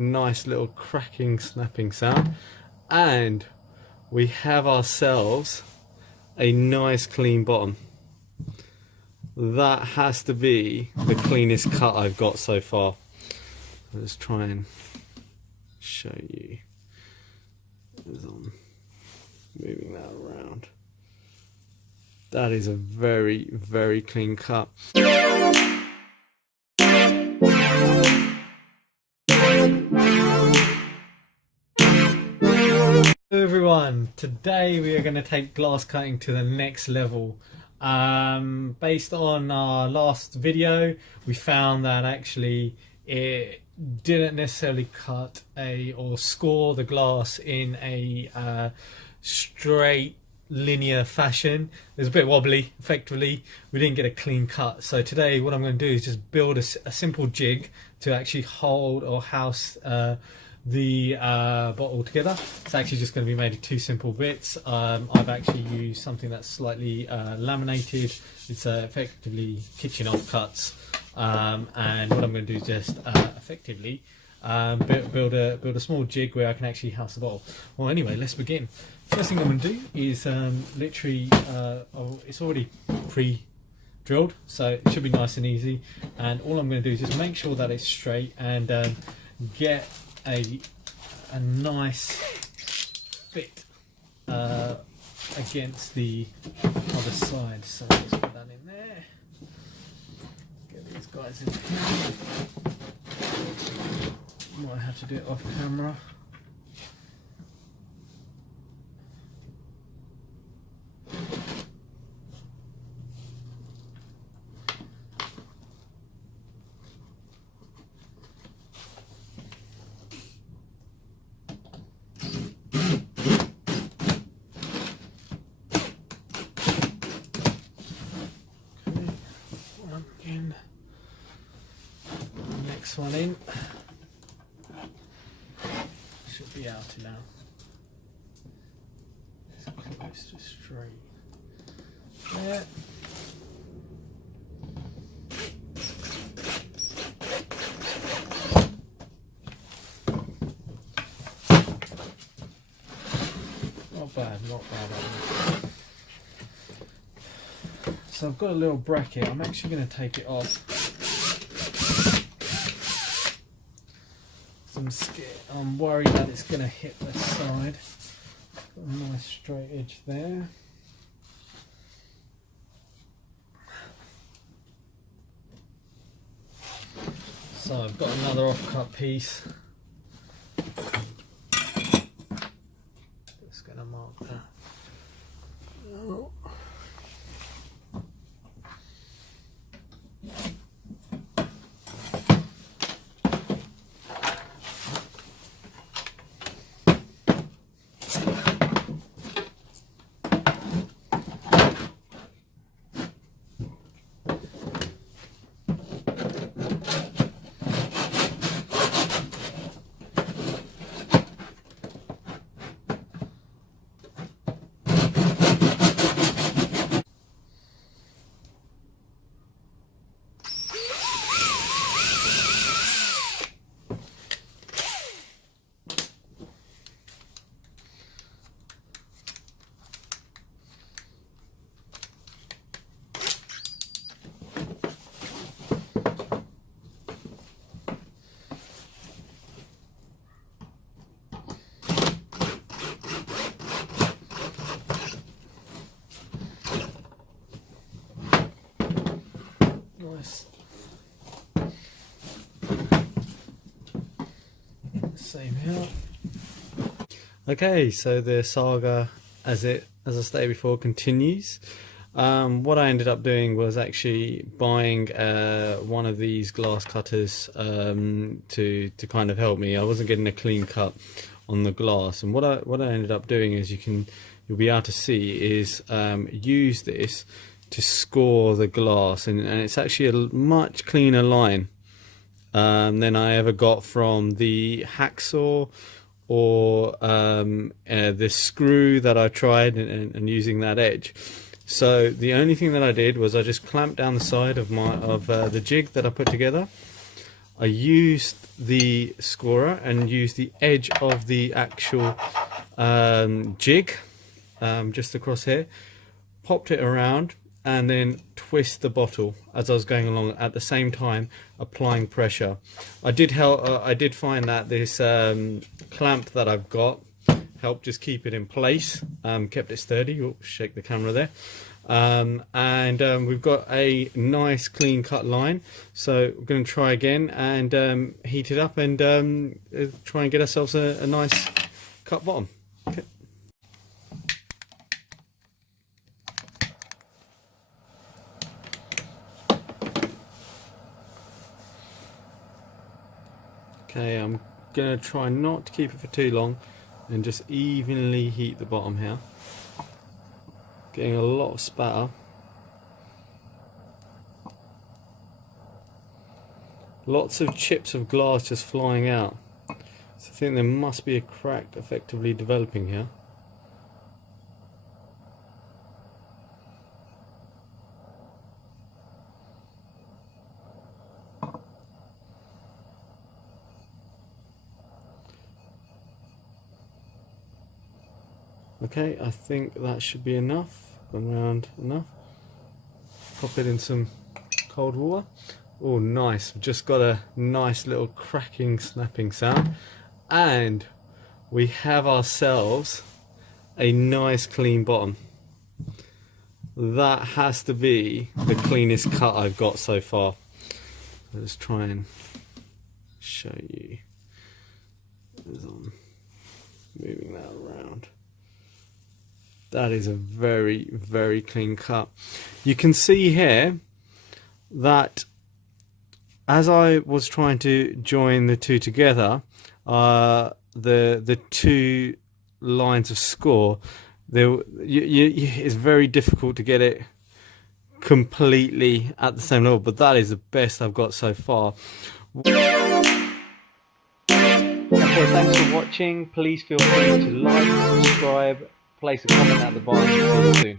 Nice little cracking, snapping sound, and we have ourselves a nice clean bottom. That has to be the cleanest cut I've got so far. Let's try and show you as I'm moving that around. That is a very, very clean cut. Hello everyone, today we are going to take glass cutting to the next level. Based on our last video, we found that actually it didn't necessarily cut or score the glass in a straight linear fashion. It was a bit wobbly. Effectively, we didn't get a clean cut. So today what I'm going to do is just build a simple jig to actually hold or house the bottle together. It's actually just going to be made of two simple bits. I've actually used something that's slightly laminated. It's effectively kitchen offcuts, and what I'm going to do is just effectively build a small jig where I can actually house the bottle. Well, anyway, let's begin. First thing I'm going to do is literally, it's already pre-drilled, so it should be nice and easy. And all I'm going to do is just make sure that it's straight and get a nice fit against the other side. So let's put that in there. Get these guys in here. Might have to do it off camera. In next one in should be out now. It's close to straight there. Not bad, not bad. So I've got a little bracket. I'm actually going to take it off. I'm worried that it's going to hit the side. Got a nice straight edge there. So I've got another offcut piece. Just going to mark that. Oh. Nice. Same here. Okay, so the saga, as I stated before, continues. What I ended up doing was actually buying one of these glass cutters to kind of help me. I wasn't getting a clean cut on the glass, and what I ended up doing is you'll be able to see is use this to score the glass, and it's actually a much cleaner line than I ever got from the hacksaw or the screw that I tried and using that edge. So the only thing that I did was I just clamped down the side of the jig that I put together. I used the scorer and used the edge of the actual jig just across here, popped it around, and then twist the bottle as I was going along, at the same time applying pressure. I did find that this clamp that I've got helped just keep it in place, kept it sturdy. Oh, shake the camera there. We've got a nice clean cut line, so we're going to try again and heat it up and try and get ourselves a nice cut bottom. Okay. Okay, I'm going to try not to keep it for too long and just evenly heat the bottom here. Getting a lot of spatter. Lots of chips of glass just flying out. So I think there must be a crack effectively developing here. Okay, I think that should be enough. Around enough. Pop it in some cold water. Oh, nice. We've just got a nice little cracking, snapping sound. And we have ourselves a nice clean bottom. That has to be the cleanest cut I've got so far. Let's try and show you as I'm moving that around. That is a very, very clean cut. You can see here that as I was trying to join the two together, the two lines of score, it's very difficult to get it completely at the same level, but that is the best I've got so far. Okay, thanks for watching. Please feel free to like, subscribe, place a comment at the bottom. See you soon.